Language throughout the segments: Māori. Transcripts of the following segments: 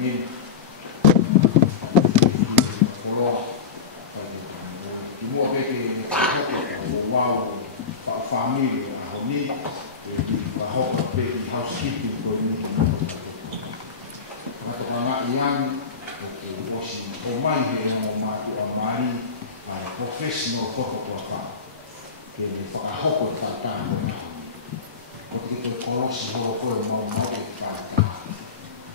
Amin. Poloa. Timua peke o mau família a honi e a hoka peke housekeeping ko ni. Matokanga ian o osi o mai he o matu a mai a professional photographer ke whakahoko tātā ko na honi. Ko te koe korosi horo koe mau e tātā.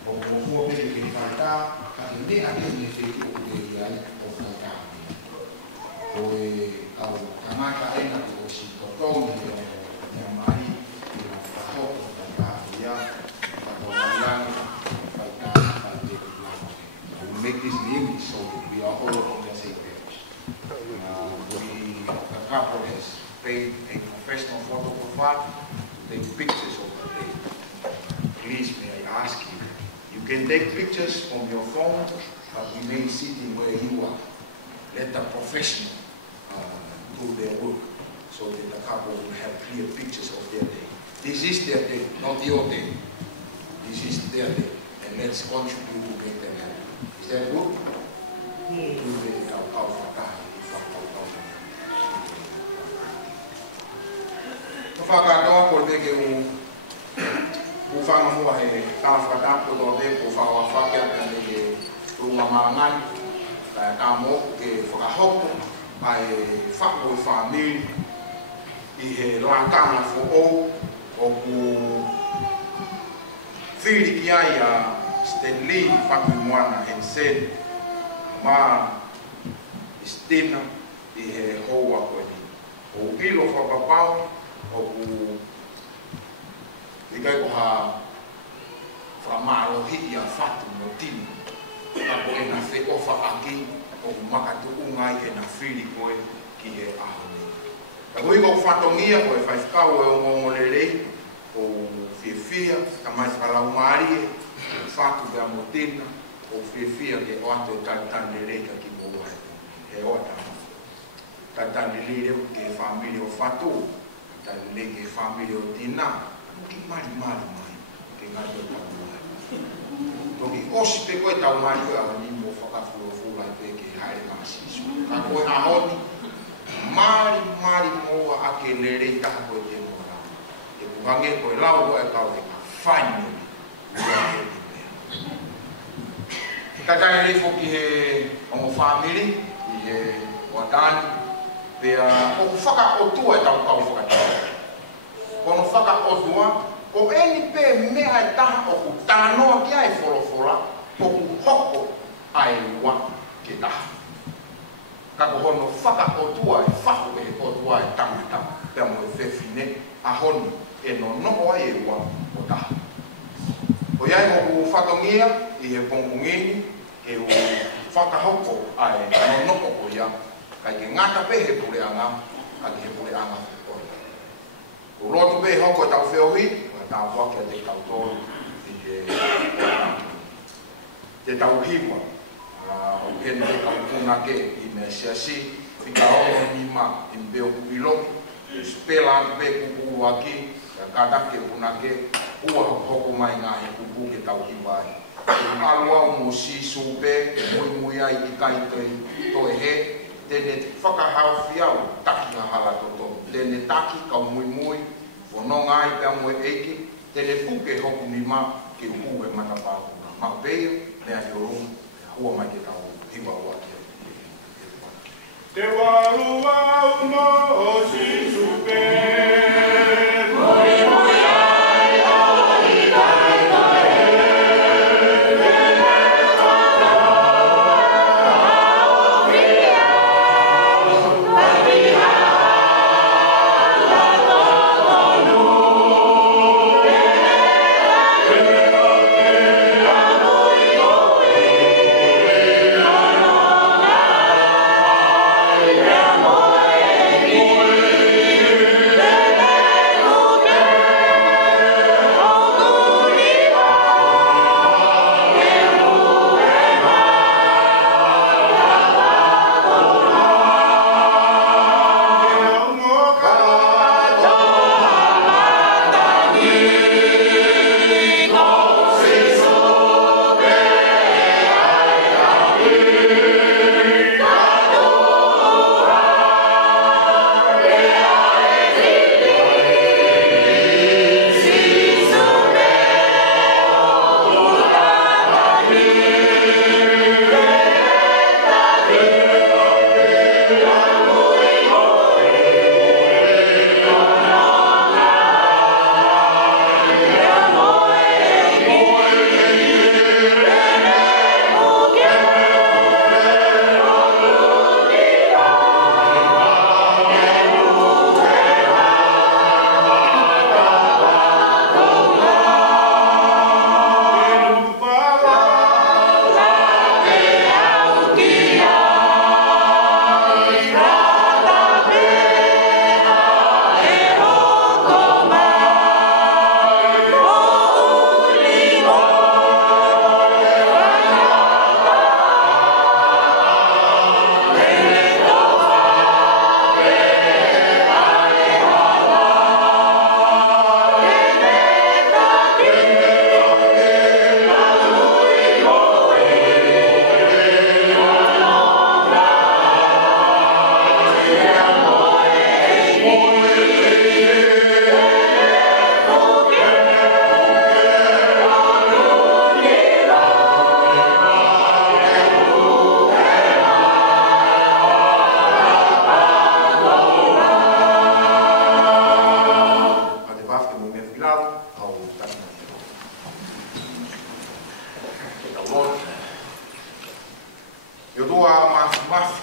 O fua peke ke tātā, ka te mea ke me whiti o te iai o tātā. O e au tangata ena te o si kotongi o mea mai i a whakahoko tātā ia, kato waianga, tātā tātā we make this in English so we are all on the same page. The couple has paid a professional photographer to take pictures of the day. Please, may I ask you, you can take pictures from your phone, but remain sitting where you are. Let the professional do their work so that the couple will have clear pictures of their day. This is their day, not your day. This is their day, and let's contribute to make them happy. Is that good? Whakatoa ko te ke u whanga mua he tā whakatapo tō te ko whawa whakea te ke runga māngai tā mō ke whakahoko ai whako i whamiri i he rātanga who o ku whiri ki ai a Stanley whaki moana and said ma istina i he hoa koe ni. O ilo whakapau o ku i kai ko ha whamaro hi a whatu no tinu. Ka ko e na whe ofa aki o ku makatu ungai e na whiri koe ki e ahone. Ka hui ko whatongia koe whaifkau e o ngongolelei o whiawhia ka mai whalau maari e whatu ka mo tena o whiawhia ke o ato e tatane reika ki mo wai. He o atama. Tatane lere ke whamiri o whatu. Tatane le ke whamiri o tina. Ki mari mai ke ngātou tau mai. Toki osi pe koe tau mai koe awa ni mo whakafuro fūrai pe ke haere kāsisu. Ka koe ahoni, mari moa ake lerei taha koe te mora. E kuhange koe lau koe kau e ka whainoni. Ua he te mea. Takai refo ki he ongo whamiri, i he watani, pea o ku whaka o tua e tau kau whakatau. Kono whaka o tua, o eni pe mea e taha o ku tānoa ki ai whorofora, o ku hoko ai wa ke taha. Ka ko hono whaka o tua e whako e o tua e tangata, pea mo e whewhine, a honi e no noho ai e wa o taha. O iai mo ku whatongia i he pongungeni, e o whakahoko ai no noho o ia, kai ke ngata pe he pureanga, kai he pureanga o ia. O rotu pe hoko e tau whiohi, tā whake a te tautoru i te tauhiwa. O hena te taupunake i me siasi, whika ono ni ma i mbeo kuiloki, e spela pe kuku aki, katake punake, ua hoko mai ngā he kuku ke tauhiwa ai. E alua mo si supe, mui ai i kai toi he, tene whakahau whiau, taki ha hala toto. Tene taki kau mui, whanonga ai pia moe eiki, tene puke hoku ni ma ke uhu e matapau. Ma peia, mea he orungu, hua mai ke tau hiwa ua kia. Te warua uno o si supe,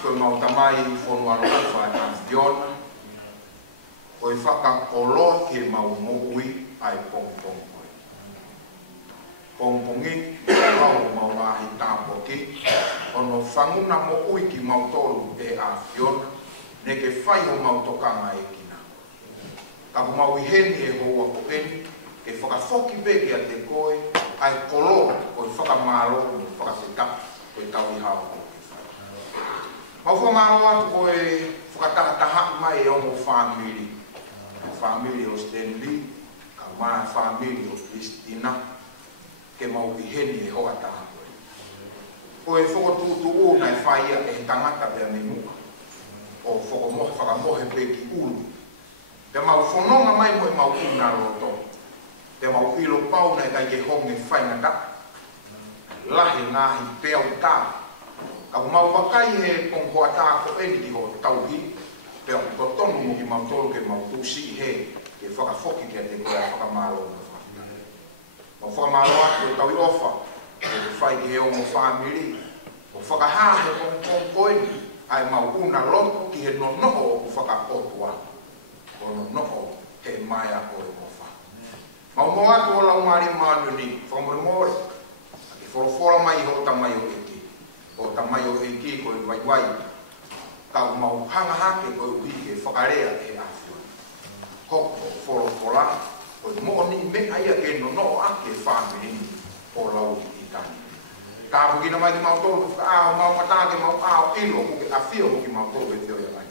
koe mautamai whanua rofa e Fiona. Koe whakakoloa ke mau moui ai pongpong koe. Pongpongi, lau mau ahi tāpo ki, ono whanguna moui ki mau tolu e a Fiona, ne ke whai ho mau tokanga e kina. Ka mau iheni e hoa ko eni, ke whakafoki beke a te koe, ai koloa koe whakamaro ni whakasetapu koe tau i hao koe whai. Mau whakamaro atu koe whakatahataha mai e ongo whamiri. Family o Stanley, ka mana family o Christina, ke mau iheni e hoa taha koe. Koe whakotutu o nai whaia e tangata pia me muka, o whakamohe pe ki ulu. Te mau whanonga mai mo e mau una roto. Te mau ilo pau nai kai ke honge whainga da. Lahe ngahi pea u tā. Ka mau wakai he ponghoa tā ko eni ki ho tauhi. Pea ko tonu mo ki mau tolu ke mau tusi he ke whakafoki ke te koe whakamalo na whakitane. Mau whakamalo atu e tau i ofa, ke whai ki he o mo whamiri, o whakahahe kong koeni, ai mau una loto ki he no noho o whakapotua, o no noho he mai a koe mo wha. Mau mo atu o lau mari manu ni, whamore more, a ke whorofora mai ho tamai o eki, o tamai o eki koe waiwai, kau mau hanga hake koe uhi ke whakarea e a Fiona. Hoko, whorofora, koe moni me aia ke no no ake whamerini o lau i tani. Ka pukina mai ki mau tolu, ka mau matake mau ao ilo, kuke a Fio ki mau tolu e Fio ia mai.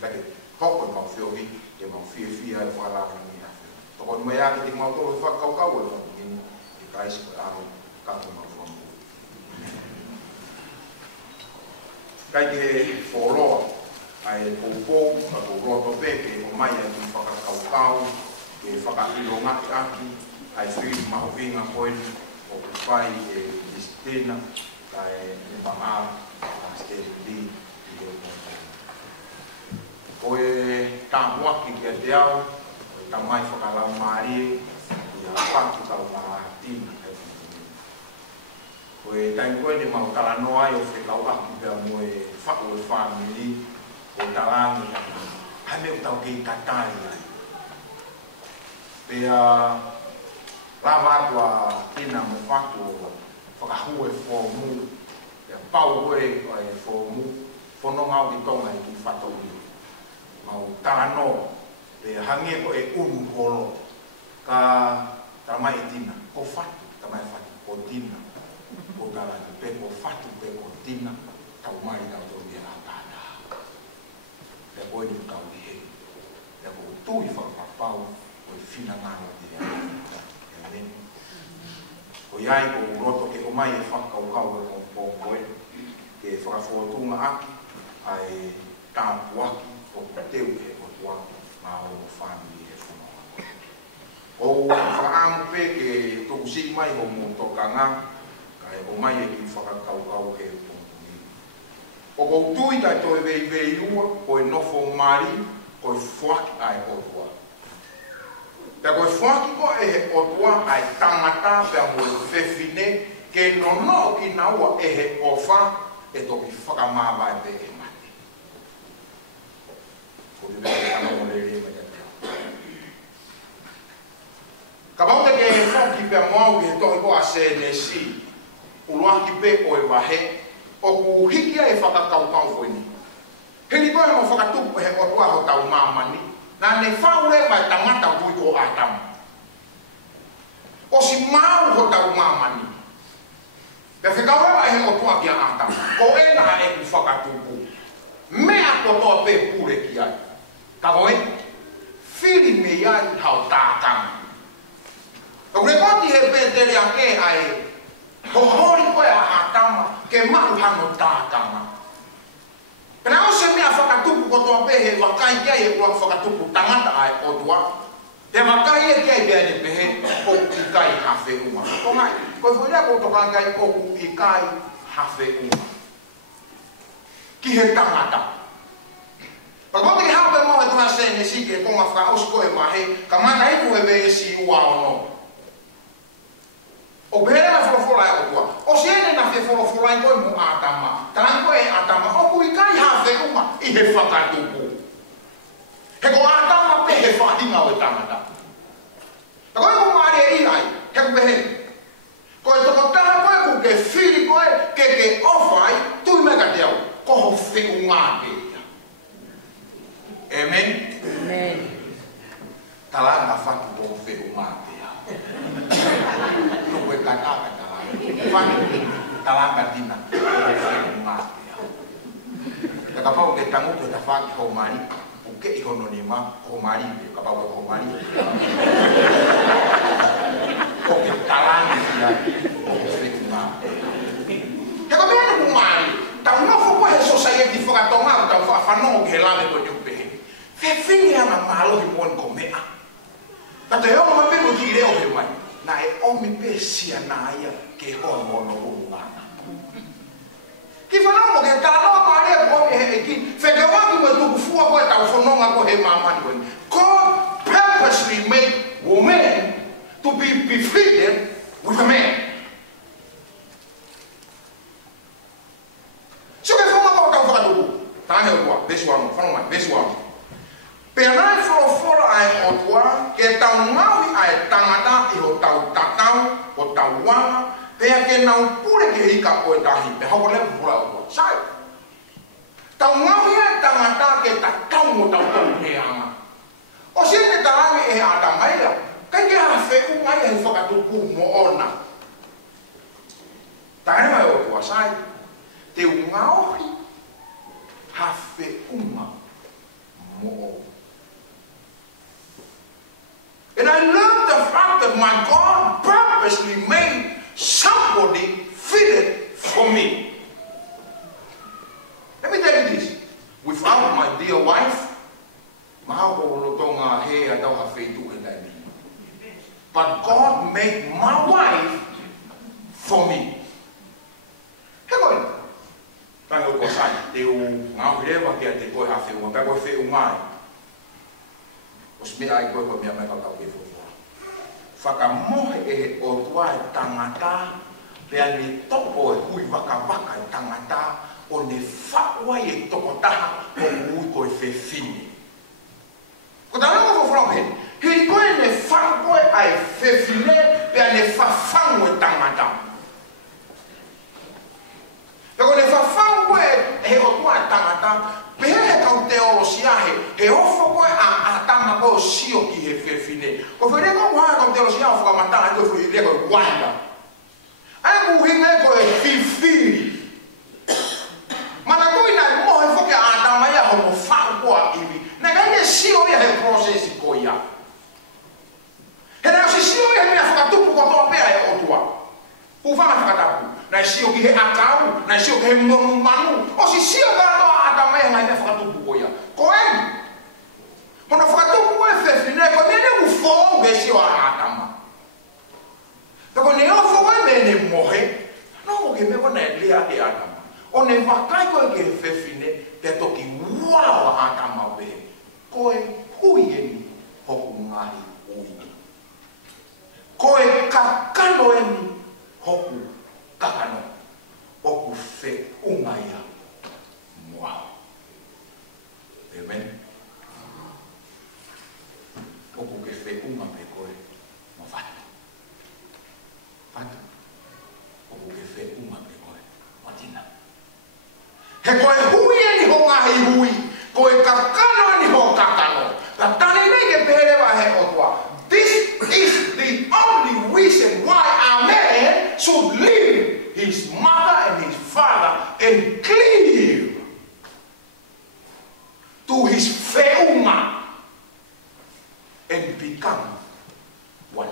Kake, hoko mau Fio hi, ke mau fia e whalaka ni a Fio. Toko ni mai ake ki mau tolu e whakau e mau kini, ke kaisi koe aro, kako mau whamu. Kai ke wholoa, ai koukou, ka kouroto peke, o mai ai ki whakakaukau, ke whakailo ngati aki, ai whiri mahovinga koeni, o ke whai e Christina, kai e maa, a Steli, i leo koukou. Ko e tāmuaki ki a te au, o e tamai whakalau maari, i a whaki kau mahatina, ko e taim koe ni mau talanoa ai o whekau aki pia mo e whako e whamili o talangi hai me utau kei katari ai. Pea lava atua tina mo whako whakahue whomu, pea pau koe e whomu, whanonga o ki tonga i ki whatauri. Mau talanoa, pea hangie ko e unu holo, ka tamai tina, ko whatu, tamai whatu, ko tina. O tala ni peko fatu peko tina tau mai tau tau ni a tāna. Te koe ni tau ni he. Te koe tui whakapau o i whina ngāna te ea. Ko iai ko roto ke o mai e whakaukau e o koe. Ke whakafotunga aki ai tāpu aki o teu e o tua mā o whāmi e whanau. O whaamu pe ke toku si mai o mo tokanga o mai e ki whakakaukau e pongpungi. O kou tui tai toi vei ua, ko e nofo mari, ko e whaki ai otua. Te ko e whaki ko e he otua ai tangata pia mo e whewhine, ke no no ki naua e he ofa, e toki whakamāwai pe e mati. Ko te vei kano mo le rima ia te. Ka bauta ke e whaki pia mau ki he tohi ko a CNC, uluaki pe o e wahe, o ku hikia e whakakaukau koe ni. Heri koe mo whakatupu he otua ho tau mamani, na ne whaure mai tangata kui ko atamu. O si mau ho tau mamani. Pe whikawewa he otua ki a atamu, ko e na e ku whakatupu. Mea ko toa pe pure ki ai. Ka koe, whiri me iai hau tātanga. Ka rekoti he pētere a ke ai, ho hori koe a atama, ke mahu hano tātama. Pena o se mea whakatupu ko toa pehe, wakai kia e ua whakatupu tangata ai o tua. Te wakai e kia e bea ne pehe, o i kai hawhe uma. Ko ngai, koe whuria ko toka ngai o i kai hawhe uma. Ki he tangata. Pakote ki haupe mo e tuna se ne si ke konga whakaosi koe mahe, ka mana iku e vei si ua ono. O bere na wholofola e o tua. O si ene na wholofola e koe mo atama. Tanang koe a atama o kui kai ha fe uma I he whakatupu. He ko atama pe he whahinga o tangata. Ta koe ko maari e iai, he ko pehe. Koe toko taha koe ku ke whiri koe ke ofai tui meka te au. Koho whiunga ke ia. Amen? Amen. Talanga whatu koho whiunga ke ia. Nukoe kataka talanga. Whatu talanga tina koho whiunga ke ia. Ta kapau ke tanguto ta whaki ho mari. Uke I hono ni ma ho mari. Kapau ke ho mari. Ko ke talanga tina koho whiunga. He ko mea nuku mari. Tau nofo koe he society whakatonga tau whawhanongo ke lame ko nyupehe. Whiwhingi ana mahalohi moan ko mea. Tato e oma me mo ki reo he mai. Na e omi pe sia na ia ke hoa mono uungana. Ki whanongo ke tānoa maare ko omi he eki. Whekawaki mo tuku fua koe tau whanonga ko he mamani koe. God purposely made women to be befriended with a man. So ke whonga kau tau whakatuku. Tāne o tua, verse 1, whanau mai, verse 1. Pēnai whorofora ai o tua, ke tau ngaui ai tangata I ho tau tatau, ho tau wanga, pēa ke nau pure ke ika o e tahi, pe hau lewa pura o tua. Sai. Tau ngaui ai tangata ke tatau mo tau tau neanga. O sene tarangi e atamaila, kai ke ha wheku ngai e whakatuku mo ona. Tāne mai o tua, sai. Te ungaohi hawhe unga mo. And I love the fact that my God purposely made somebody fitted for me. Let me tell you this. Without my dear wife, but God made my wife for me. Hey, go. Tango ko sai te o ngau rewa ke te koe ha wheu ka koe wheu ngai o sme ai koe ko mea mai ka tau ke whua whakamohe e o tua e tangata pea ni toko e hui waka waka e tangata o ne whakua e toko taha o ui koe whewhini ko tanga ko whawhe hei koe ne whakua ai whewhine pea ne whawhangu e tangata Peko ne whawhangu koe he o tua e tangata, pehe he kau te oro siahe, he ofo koe a tama koe o sio ki he whiwhine. Ko whireko waha kau te oro siahe o whakamata, ai koe whireko e wanda. Ai kuhinga e koe whiwhiri. Mana koe nai mohe whoke a tama ia homo whau koa iwi. Nai kai ne sio ia he prosesi ko ia. He nai o si sio ia he mea whakatupu kotoa pea he o tua. Uwhanga whakatapu. Nai sio ki he akau, nai sio ki he monu manu. O si sio katoa atamai ngai me whakatupu ko ia. Ko eni. Hono whakatupu ko e whewhine, ko mene ufo ge sio a atama. Tako ne ofo ko e mene mohe, no mo ke me kona e lea e atama. O ne wakai ko e ke whewhine, te toki wao a atama wehe. Ko e hui eni hoku ngahi ui. Ko e kakano eni hoku kakano oku fe ungaia moa. Amen. Oku ke fe unga me koe mo fatu. Fatu. Oku ke fe unga me koe mo tina. He koe hui ni ho ngahi hui. Koe kakano ni ho kakano. Ka tani nei ke perewa he otua. This is the only reason why a man should leave his mother and his father and cleave to his feuma and become one.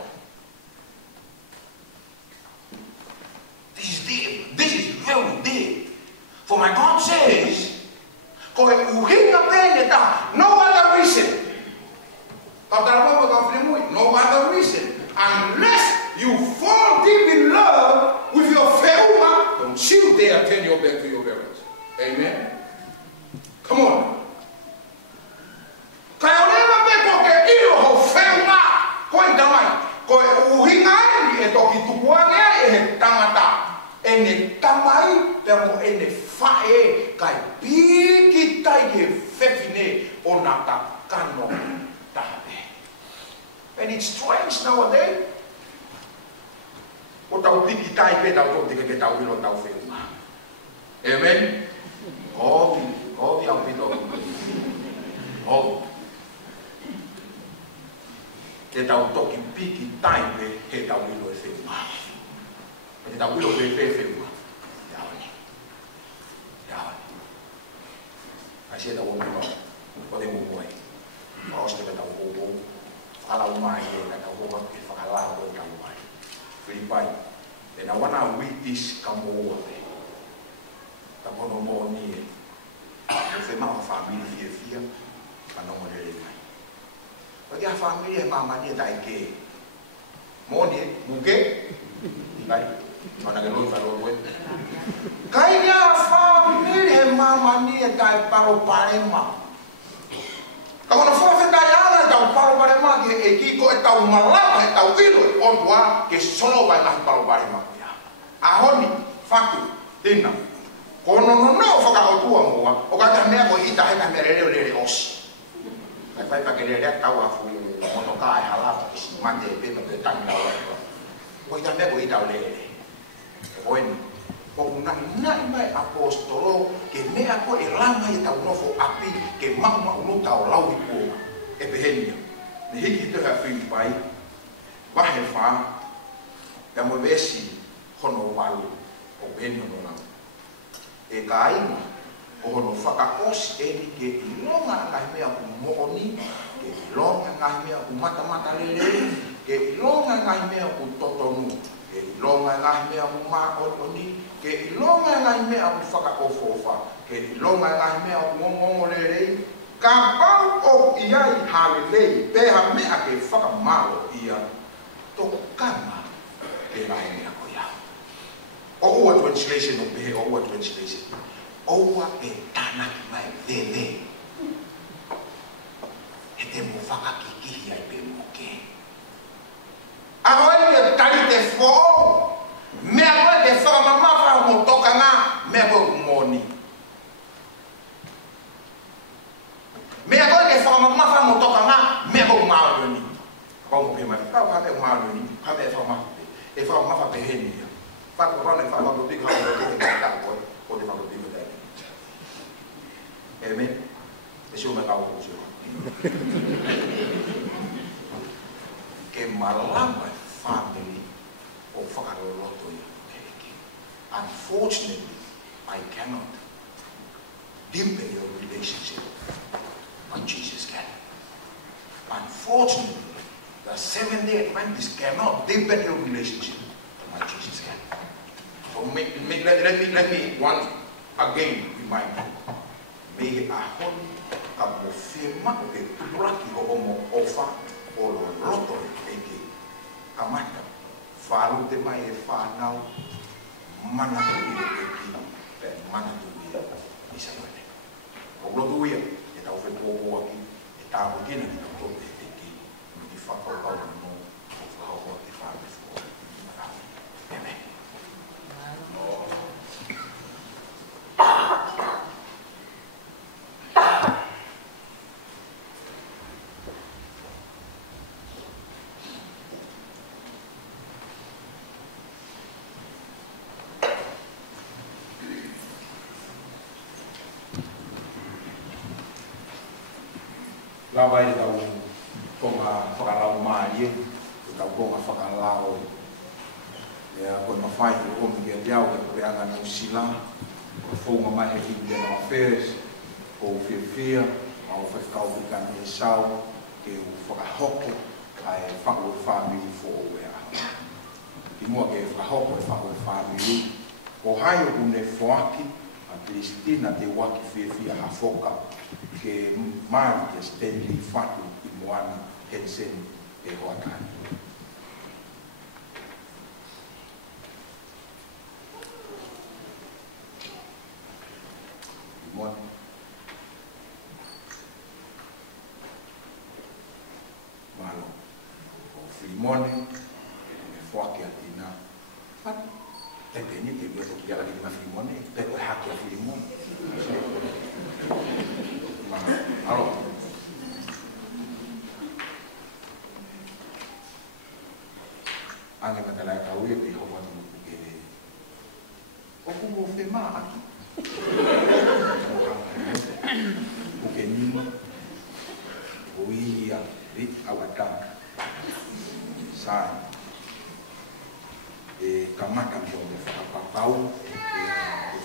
This is deep. This is very deep. For my God says, no other reason. No other reason. Unless you fall deep in love with your feuma, don't you dare turn your back to your parents. Amen. Come on. Ene tama mai pe mo ene fae kai piki tai ke fefine ona ta kano tabe. And it's strange nowadays. O tau piki tai pe tau te ke tau ilo tau fema. Amen. Kopi au pito. Oh. Ke tau toki piki tai pe he tau ilo e fema. E tau ilo pe fema. Asia tau ono o te muoi. O ste tau o ala mai e tau o ke fakala o tau mai. Filipai. E na wana witis kamo te. Ta pono mo ni e. Se ma família fia pa no mo le mai. Porque a família mama ni dai ke. Mo ni buke. Dai. Mana que no falo bueno. Kaya família mama ni dai paro parema. Kalau no foi dai ala dai paro parema que aqui co tá uma lapa tá o vilo on doa que solo vai mais paro parema. Ahoni fato dina. Kono no foka o tua moa. O ka ta me ko ita he ka me le os. Vai pa que le tau a fu mo ka ai hala que si mate pe pe tan la. Ko ita me ko ita le. Bueno, o una mai apostolo que me ako e lama e tau nofo api que mama unu tau lau i po e behenia. Ne hiki te ha Filipai, wahe wha, ya mo vesi hono walu o behenia no lau. E ka aina, o hono whakakos e ni ke ilonga ngai mea ku mooni, ke ilonga ngai mea ku mata lele, ke ilonga ngai mea ku totonu, ke ilonga ngai mea ku maotoni, ke ilonga ngai mea ku whakakofofa, ke ilonga ngai mea ku ngongongo lele, ka pau o iai halelei, peha mea ke whakamalo ia, toko kama ke ngai mea ko ia. O ua translation o pehe, o ua translation. O ua e tanaki mai veve. E te mo whakakikihi ai pe moke. Ahoi te tari te fōu. Mea koe te whakamamawha mo toka ngā, mea koe kumoni. Mea koe te whakamamawha mo toka ngā, mea koe kumauroni. Kau mo pe mai, kau hame kumauroni, hame e whakamawha. E whakamawha pe heni ia. Whakamawha e whakamawha pika o te kata koe, o te whakamawha pika te. Amen. E siu me kau o siu. Ke malama family o whakaroloto i pereke. Unfortunately, I cannot deepen your relationship, but Jesus can. Unfortunately, the Seventh-day Adventists cannot deepen your relationship, but Jesus can. So let me once again remind you. Me ahon ka mo fema o ke turaki o mo ofa o lo roto e ke amata falu te mai e whanau mana tui e ki pe mana tui e isa yoene o lo tui e tau whetu o aki e tau kina ki tau tote e ki i whakau au no o whakau te whame fo Amen. La vai de tau konga whakalau mai e, tau konga whakalau e a koe mawhai o omi ke te au e koe anga nau sila, o whaunga mai e ki te nama wheres, o whiawhia, a o whakau whikani e sau, ke o whakahoko, a e whakau e whamiri fo o e aha. Ki mua ke whakahoko e whakau e whamiri, o hai o une whoaki, a Kristina te waki whiawhia hafoka, ke mari ke Stanley Fatu i Moana Hensen e Hoakani. Moana. Malo. O Frimone, e Foake Atina. Te teni te wea te kia la ki tima Frimone. Filimone, pero es haki a Filimone. Alo. Ange matalai kau ia pe hawa tu ke. Oku mo fe ma aki. Oke ni oia rit awata. Sai. Kamata mo me whakapapau,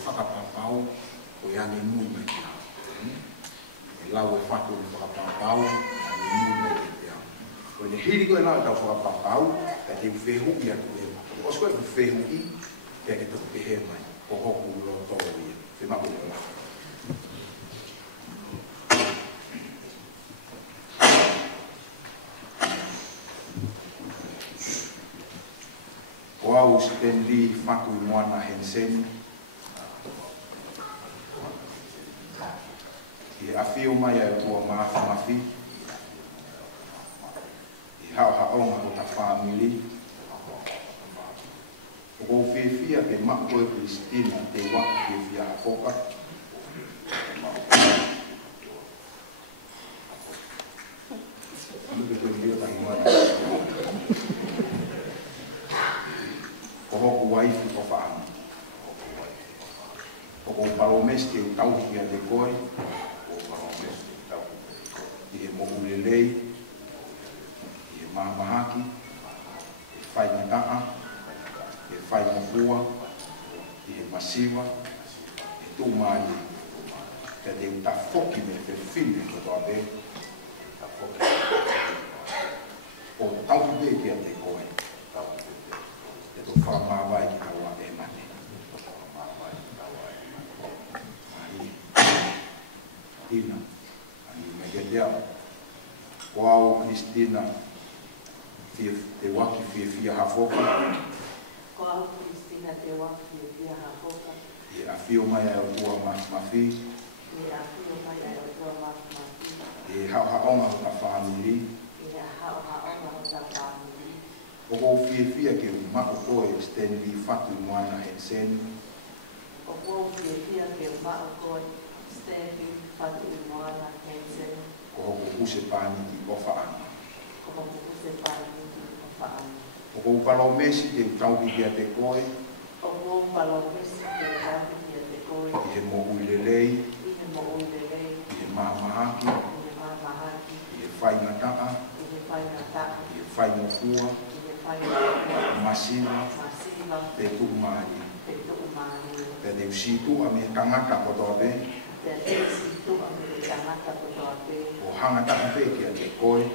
whakapapau, o yani mui me kia. Lau e whatu me whakapapau, yani mui me kia. Ko ne hiri koe lau tau whakapapau, ka te whehu i atu e ma. Os koe whehu i, kia ke tuku ke he mai, ko hoku lo tō ia. Whemaku o lau. Wau Stanley Fatu Moana Hensen i awhio mai a tua mafi i hao-haonga o ta whamili o kou whiawhia ke mako e Christina te waki whiawhia a whoka Nuke koe nio tahi moana hoku waifu o whaanga. O kou palomesi te utauhi kia te koe, o palomesi te utauhi. I he mohu lelei, i he mahamahaki, i he whai ngataa, i he whai mofua, i he masiwa, i he tū maari. Ka te utafoki me te whine ko toa be, o tauhi be kia te koe. Te whamawai ki taua e mate. Ina, ani me ke te au. Wau Christina, te waki whiawhia hafoka. Wau Christina, te waki whiawhia hafoka. E a whio mai au tua mafi. E a whio mai au tua mafi. E hao-haonga o ta whamiri. E hao-haonga o ta whamiri. O kou whiawhia ke mako koe Stanley Fatu Moana Hensen. O kou whiawhia ke mako koe Stanley Fatu Moana Hensen. Ko hoku use pāniki o whaanga. Ko hoku use pāniki o whaanga. O kou palomesi te utauhi kia te koe. O kou palomesi te utauhi kia te koe. I he mo uilelei. I he mo uilelei. I he mahamahaki. I he mahamahaki. I he whai ngataa. I he whai ngataa. I he whai mofua. Masiva, te tuumari. Te te usitu a me tangata ko tobe. O hangata a pe kia te koe. Te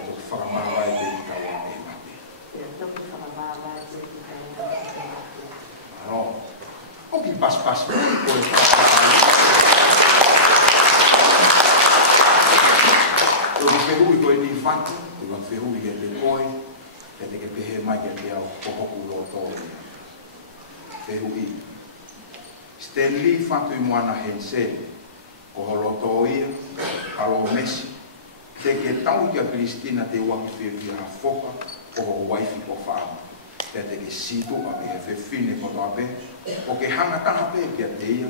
tu whakamawai te ki taua e mate. Aro, o ki pas-pas koe whakamawai. O ki whihui koe ni whatu. Te wak whihui ke te koe. Te te ke pehe mai ke te au kohoku lo tōre. Whihui. Stanley Fatu Moana Hensen. Ko holo ia, halo mesi. Te ke tau kia Christina te waki whiawhia ha whoka. O ho waifi o whaama. Te te ke situ a me he whiwhine ko toa pe. O ke hanga taha pe kia te ia.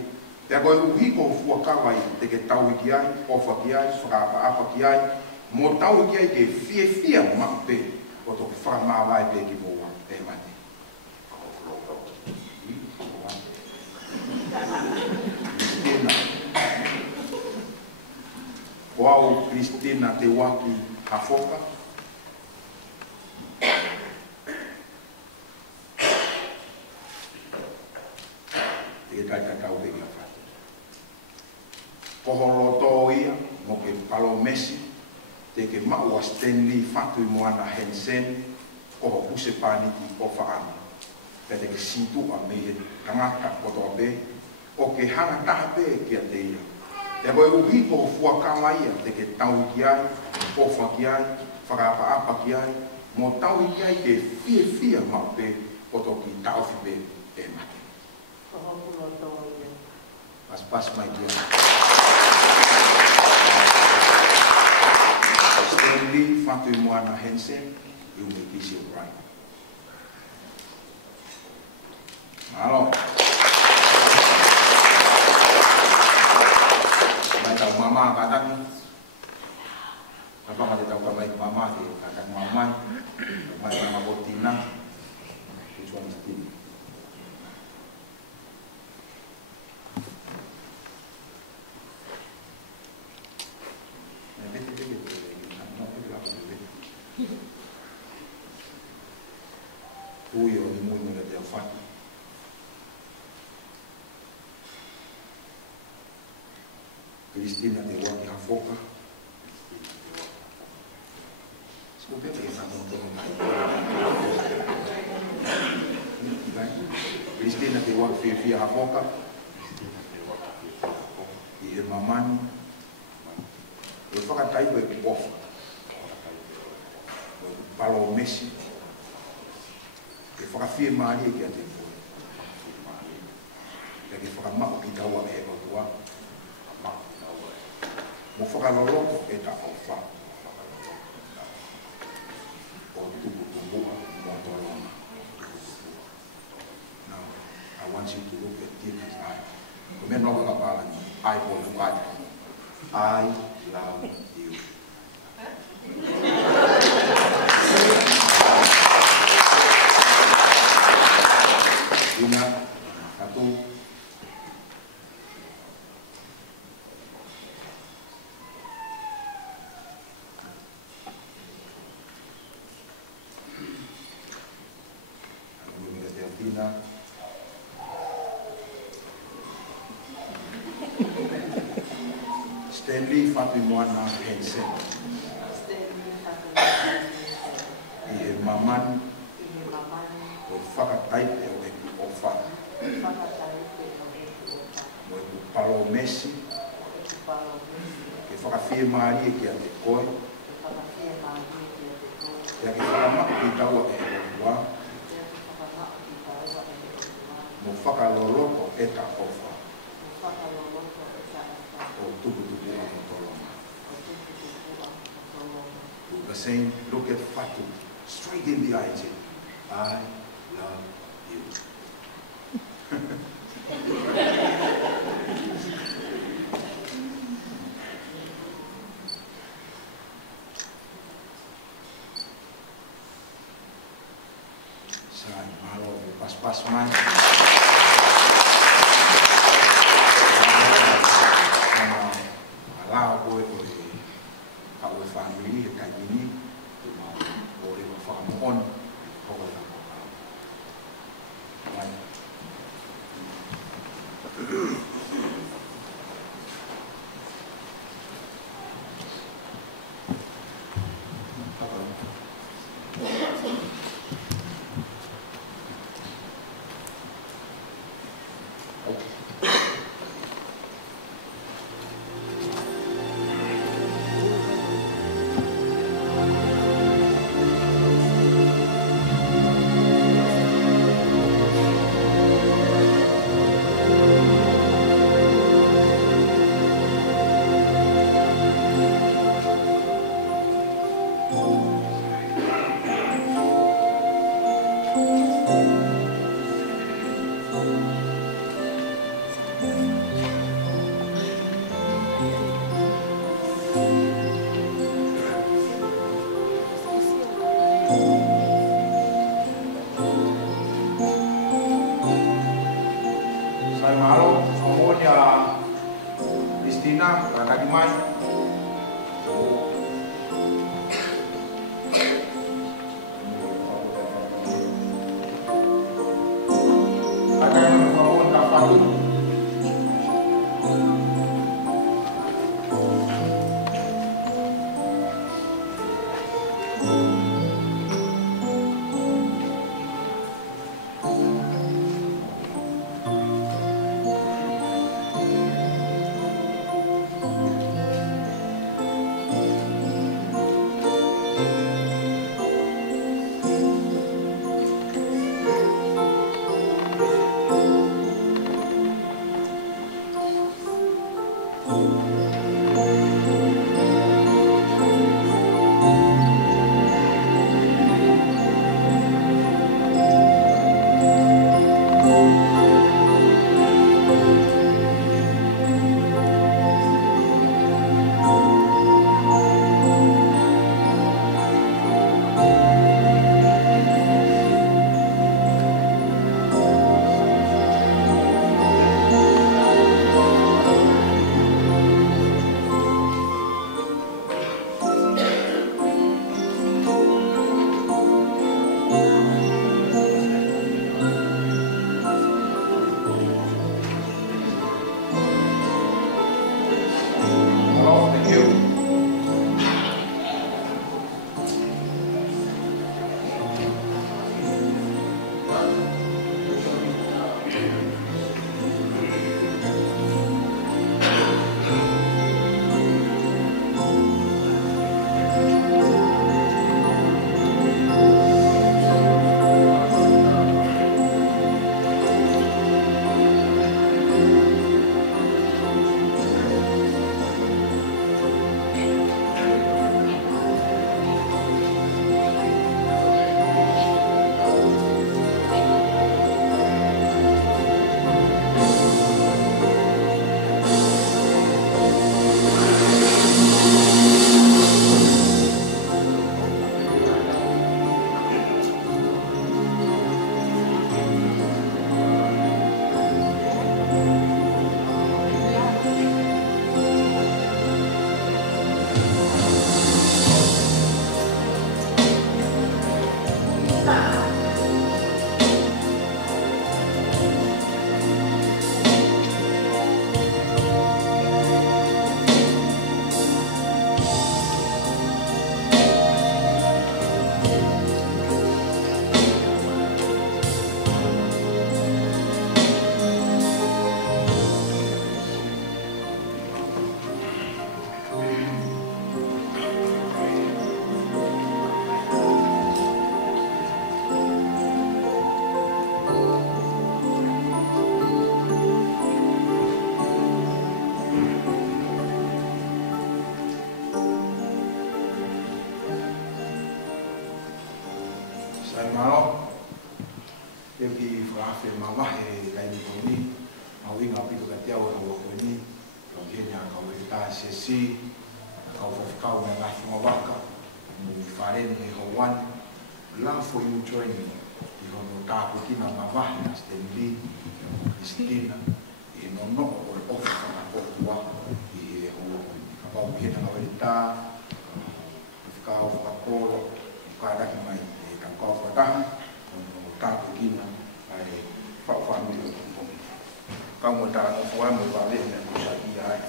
Te koe uhi ko fua kawai te ke tau ki ai, ofa ki ai, whakaapa ki ai. Mo tau ki ai ke whiawhia maku pe. O to whakamawai pe ki mua e mate. Christina. Wau Christina te waki ha whoka. Te kai kakau pe kia whatu. Koholo tō ia, mo ke palomesi. Te ke maua Stanley Fatu Moana Hensen o ho puse pāniki o whaana. Te ke situ a me he tangata o toa pe, o ke hanga taha pe kia te ia. Te koe uhi ko fua kawa ia, te ke tau ki ai, ofa ki ai, whakaapa ki ai, mo tau ki ai ke whiawhia mau pe, o toki tauwhi pe e mate. Pas mai kia. Stanley Fatu Moana Hensen, you may be so right. Halo. Mai tahu mama kadang apa nggak tahu kamai mama sih kadang mama mama botina itu cuma mesti. Huyo ni Mungu ndiye afanye. Cristina de waki hafoka. Sikupe pesa mtoto mai. Cristina de waki fia hafoka. E mamani. E foka taibo e pofa. Palo Messi. E whakawhia maari e kia te pōi. E ke whakamako ki taua e heko tua. Mo whakaloloko e ta au wha. O tuku tumbua mo tolona. Now, I want you to look at Timothy's eye. Kome noka ka pālani, I for the Bible. I love you. Una, satu. Lalu kita Delfina. Stanley Fatimwana Hensen. Ihe maman. O whakatai e o eku o wha. Mo eku palo Messi. E whakawhia maari e kia te koe. Ia ke whakamako ki taua e o tua. Mo whakaloloko e ta o wha. O tuku tuku a motolona. The same, look at Fatu, straight in the eyes. I love you. Sai malo pas-pas man. Ala ko ko ka o family ka ini tu ma o le fa mo on ko ko la ko. Saya malu, semuanya Cristina, kakak Dimai. Kakak yang membangun Kak Fatu. mahe lai ni koni au inga pito ka tiau e hoa koni o kenya ka ue ta sesi ka ua whakau me ngahi mawaka mu wharen me hauan love for you training i hono tāpu kina ngā wahi na Stanley Christina i no no o le ofa whakakotua i e hoa ka pau kena ka ue ta whakau whakakolo whakaraki mai e ka kau whataha o tāpu kina ai whawhanui o kumpongi ka mua tā o whawai mo whawai me kusa i ai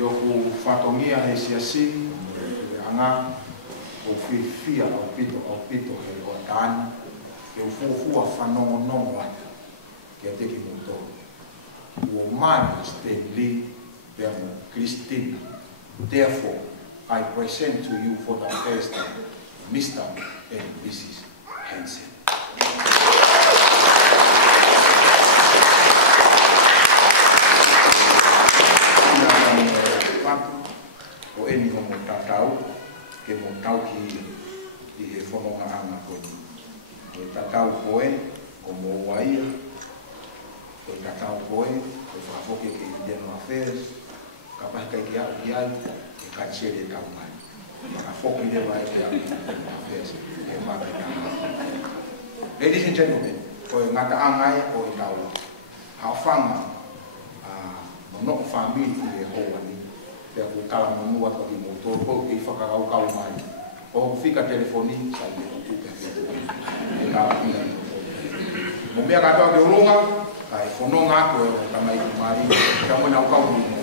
Yoku whatongia he siasi, anga o whiwhia au pito he o tāni, ke ufuafua whanongonongo ata, ke a teki muto. Ua mai Stanley Bermo Christina. Therefore, I present to you for the first time, Mr. and Mrs. Hansen. O eni o mo tatau, ke mo tau ki e whanonga anga koe. O tatau koe, o mo waia, o tatau koe, o whakafoke ke Indian Affairs, ka pahikai ki au ki ai, e ka chere tau mai. Whakafoke i rewa e te au Indian Affairs, e maka tanga. Ladies and gentlemen, o e ngata angai o e tau hawhanga, no whamiri i e hoa ni. Pea ko kala manua ka ki motor ko ki whakakau kau mai. O whika telefoni, sa i o tupe whitu. E kala pina. Mo mea katoa ke urunga, ka e whanonga ko e o tamai ki mari, ka mwana o kau ni